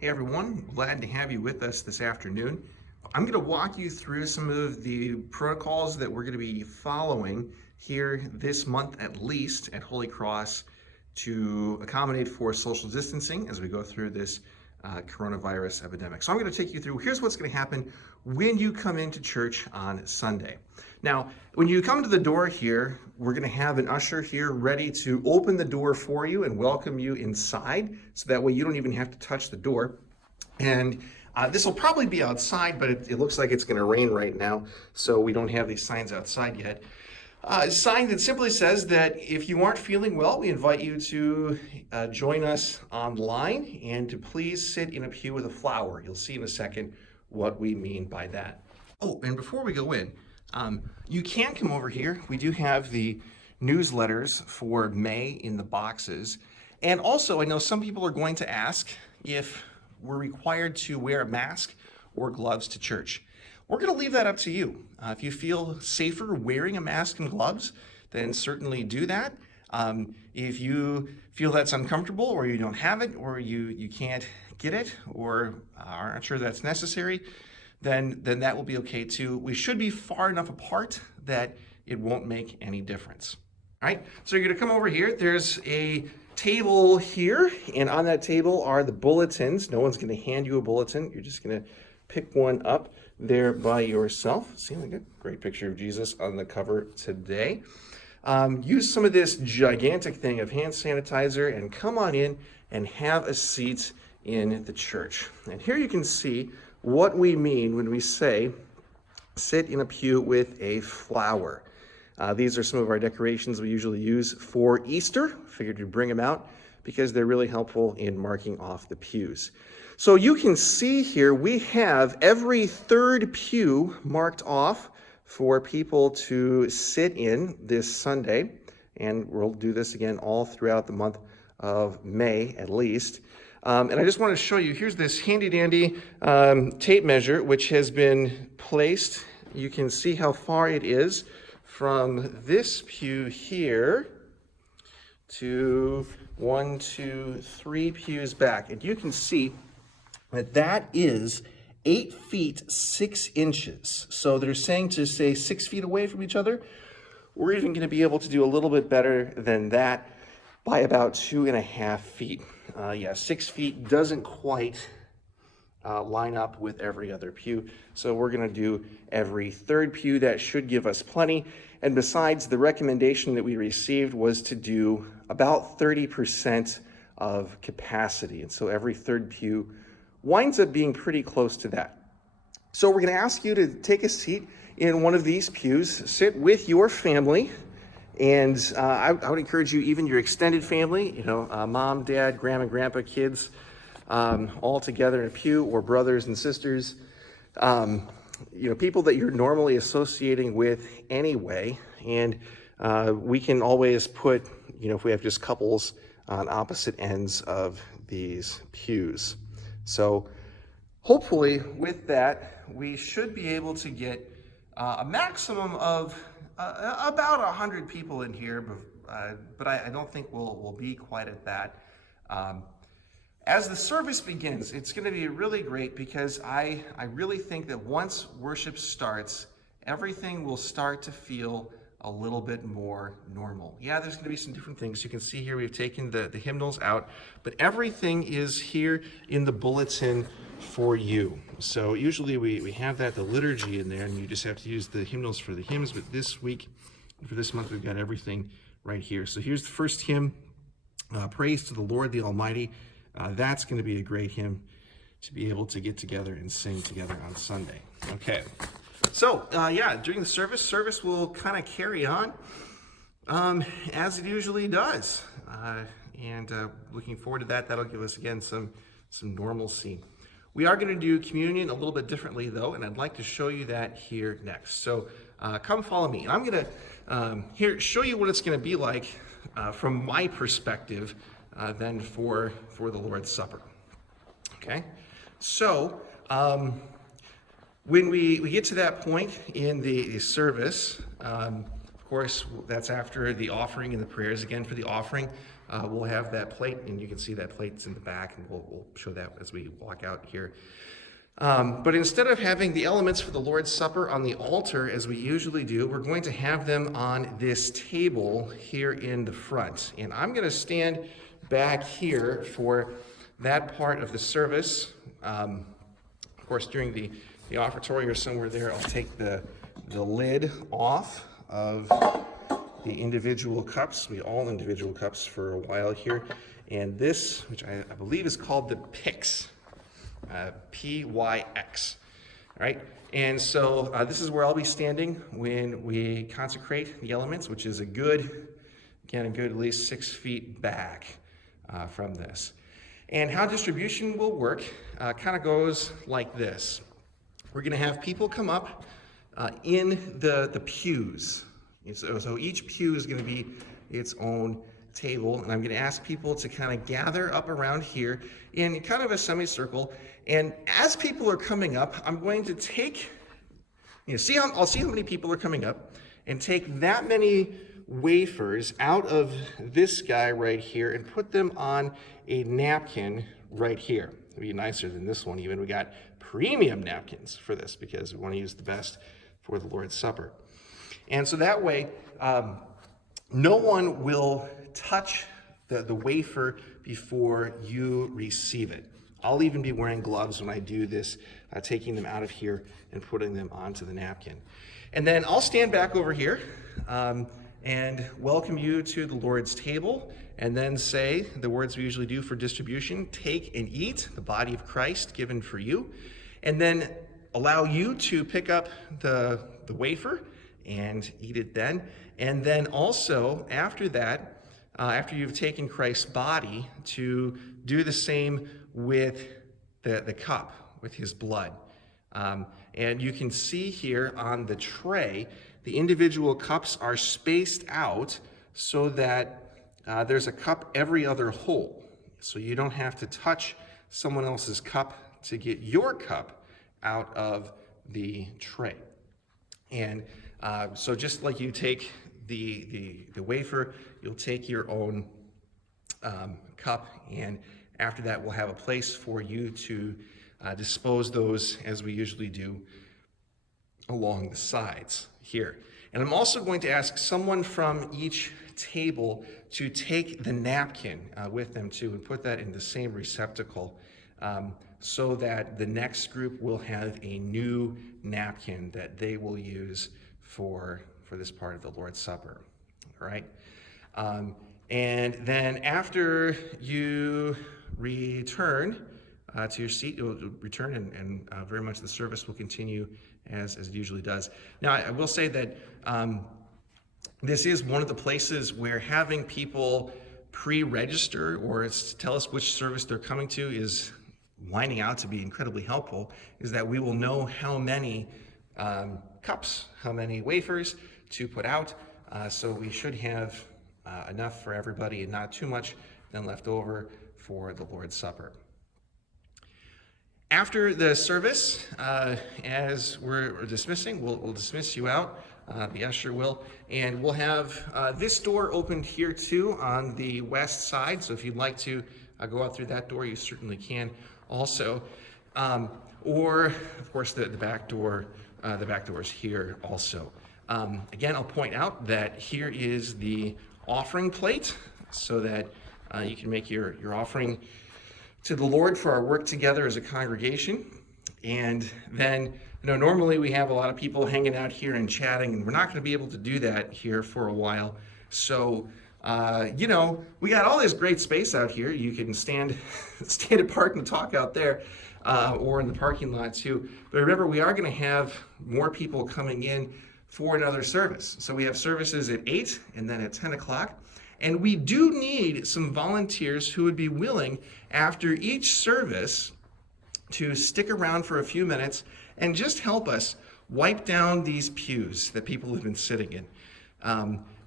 Hey everyone, glad to have you with us this afternoon. I'm going to walk you through some of the protocols that we're going to be following here this month at least at Holy Cross to accommodate for social distancing as we go through this coronavirus epidemic. So I'm going to take you through, here's what's going to happen when you come into church on Sunday. Now, when you come to the door here, we're going to have an usher here ready to open the door for you and welcome you inside, so that way you don't even have to touch the door. And this will probably be outside, but it looks like it's going to rain right now, so we don't have these signs outside yet. A sign that simply says that if you aren't feeling well, we invite you to join us online and to please sit in a pew with a flower. You'll see in a second what we mean by that. Oh, and before we go in, you can come over here. We do have the newsletters for May in the boxes. And also, I know some people are going to ask if we're required to wear a mask or gloves to church. We're going to leave that up to you. If you feel safer wearing a mask and gloves, then certainly do that. If you feel that's uncomfortable, or you don't have it, or you can't get it, or aren't sure that's necessary, then that will be okay too. We should be far enough apart that it won't make any difference. All right, so you're going to come over here. There's a table here, and on that table are the bulletins. No one's going to hand you a bulletin. You're just going to pick one up there by yourself. See, look at great picture of Jesus on the cover today. Use some of this gigantic thing of hand sanitizer and come on in and have a seat in the church. And here you can see what we mean when we say sit in a pew with a flower. These are some of our decorations we usually use for Easter. Figured to bring them out because they're really helpful in marking off the pews. So you can see here we have every third pew marked off for people to sit in this Sunday. And we'll do this again all throughout the month of May at least. And I just want to show you, here's this handy dandy tape measure which has been placed. You can see how far it is from this pew here to 1, 2, 3 pews back. And you can see that is 8 feet 6 inches. So they're saying to say 6 feet away from each other. We're even going to be able to do a little bit better than that by about 2.5 feet. 6 feet doesn't quite line up with every other pew. So we're going to do every third pew. That should give us plenty. And besides, the recommendation that we received was to do about 30% of capacity. And so every third pew winds up being pretty close to that. So we're going to ask you to take a seat in one of these pews, sit with your family, and I would encourage you, even your extended family, mom, dad, grandma, grandpa, kids, all together in a pew, or brothers and sisters, people that you're normally associating with anyway. And we can always put, if we have just couples on opposite ends of these pews. So hopefully with that, we should be able to get a maximum of about 100 people in here, but I don't think we'll be quite at that. As the service begins, it's going to be really great because I really think that once worship starts, everything will start to feel a little bit more normal. Yeah, there's going to be some different things. You can see here we've taken the hymnals out, but everything is here in the bulletin for you. So usually we have the liturgy in there, and you just have to use the hymnals for the hymns, but this week, for this month, we've got everything right here. So here's the first hymn, Praise to the Lord the Almighty. That's going to be a great hymn to be able to get together and sing together on Sunday. Okay. So, during the service will kind of carry on as it usually does. And looking forward to that. That'll give us, again, some normalcy. We are going to do communion a little bit differently, though, and I'd like to show you that here next. So come follow me. And I'm going to show you what it's going to be like from my perspective then for the Lord's Supper. Okay? So, when we get to that point in the service, of course, that's after the offering and the prayers. Again, for the offering, we'll have that plate, and you can see that plate's in the back, and we'll show that as we walk out here. But instead of having the elements for the Lord's Supper on the altar, as we usually do, we're going to have them on this table here in the front. And I'm going to stand back here for that part of the service. Of course, during the offertory or somewhere there, I'll take the lid off of the individual cups. We all individual cups for a while here. And this, which I believe is called the Pyx, P-Y-X, all right? And so this is where I'll be standing when we consecrate the elements, which is a good at least 6 feet back from this. And how distribution will work kind of goes like this. We're going to have people come up in the pews. So each pew is going to be its own table, and I'm going to ask people to kind of gather up around here in kind of a semicircle. And as people are coming up, I'm going to take, I'll see how many people are coming up, and take that many wafers out of this guy right here and put them on a napkin right here. It'll be nicer than this one even. We got premium napkins for this because we want to use the best for the Lord's Supper. And so that way, no one will touch the wafer before you receive it. I'll even be wearing gloves when I do this, taking them out of here and putting them onto the napkin. And then I'll stand back over here and welcome you to the Lord's table, and then say the words we usually do for distribution: take and eat the body of Christ given for you, and then allow you to pick up the wafer and eat it then. And then also after that, after you've taken Christ's body, to do the same with the cup, with his blood. And you can see here on the tray, the individual cups are spaced out so that there's a cup every other hole. So you don't have to touch someone else's cup to get your cup out of the tray. And so just like you take the wafer, you'll take your own cup, and after that we'll have a place for you to dispose those, as we usually do, along the sides here. And I'm also going to ask someone from each table to take the napkin with them too, and put that in the same receptacle, so that the next group will have a new napkin that they will use for this part of the Lord's Supper, all right? And then after you return to your seat, you'll return, and very much the service will continue as it usually does. Now, I will say that this is one of the places where having people pre-register or tell us which service they're coming to is lining out to be incredibly helpful, is that we will know how many cups, how many wafers to put out. So we should have enough for everybody and not too much then left over for the Lord's Supper. After the service, as we're dismissing, we'll dismiss you out. The usher will, and we'll have this door opened here too on the west side. So if you'd like to go out through that door, you certainly can also. Or of course the back door. The back door is here also. Again, I'll point out that here is the offering plate, so that you can make your offering to the Lord for our work together as a congregation. And then, normally we have a lot of people hanging out here and chatting, and we're not going to be able to do that here for a while. So, we got all this great space out here. You can stand apart and talk out there, or in the parking lot too. But remember, we are going to have more people coming in for another service. So we have services at 8 and then at 10 o'clock. And we do need some volunteers who would be willing, after each service, to stick around for a few minutes and just help us wipe down these pews that people have been sitting in.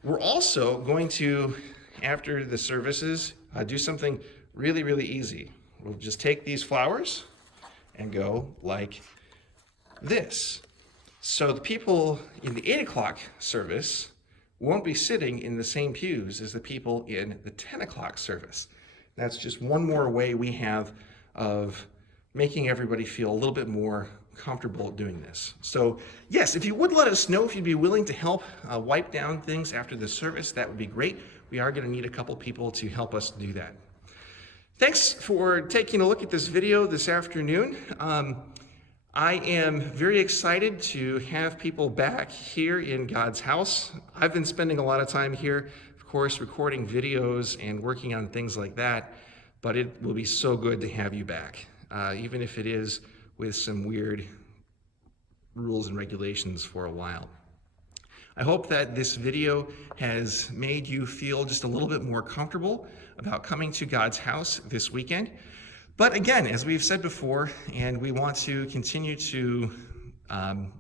We're also going to, after the services, do something really, really easy. We'll just take these flowers and go like this. So the people in the 8 o'clock service won't be sitting in the same pews as the people in the 10 o'clock service. That's just one more way we have of making everybody feel a little bit more comfortable doing this. So yes, if you would let us know if you'd be willing to help wipe down things after the service, that would be great. We are going to need a couple people to help us do that. Thanks for taking a look at this video this afternoon. I am very excited to have people back here in God's house. I've been spending a lot of time here, of course, recording videos and working on things like that, but it will be so good to have you back, even if it is with some weird rules and regulations for a while. I hope that this video has made you feel just a little bit more comfortable about coming to God's house this weekend. But again, as we've said before, and we want to continue to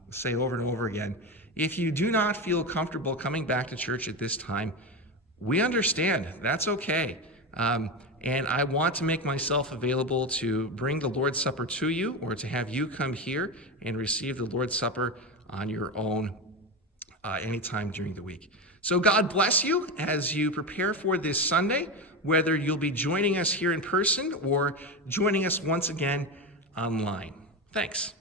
say over and over again, if you do not feel comfortable coming back to church at this time, we understand. That's okay. And I want to make myself available to bring the Lord's Supper to you, or to have you come here and receive the Lord's Supper on your own anytime during the week. So God bless you as you prepare for this Sunday, whether you'll be joining us here in person or joining us once again online. Thanks.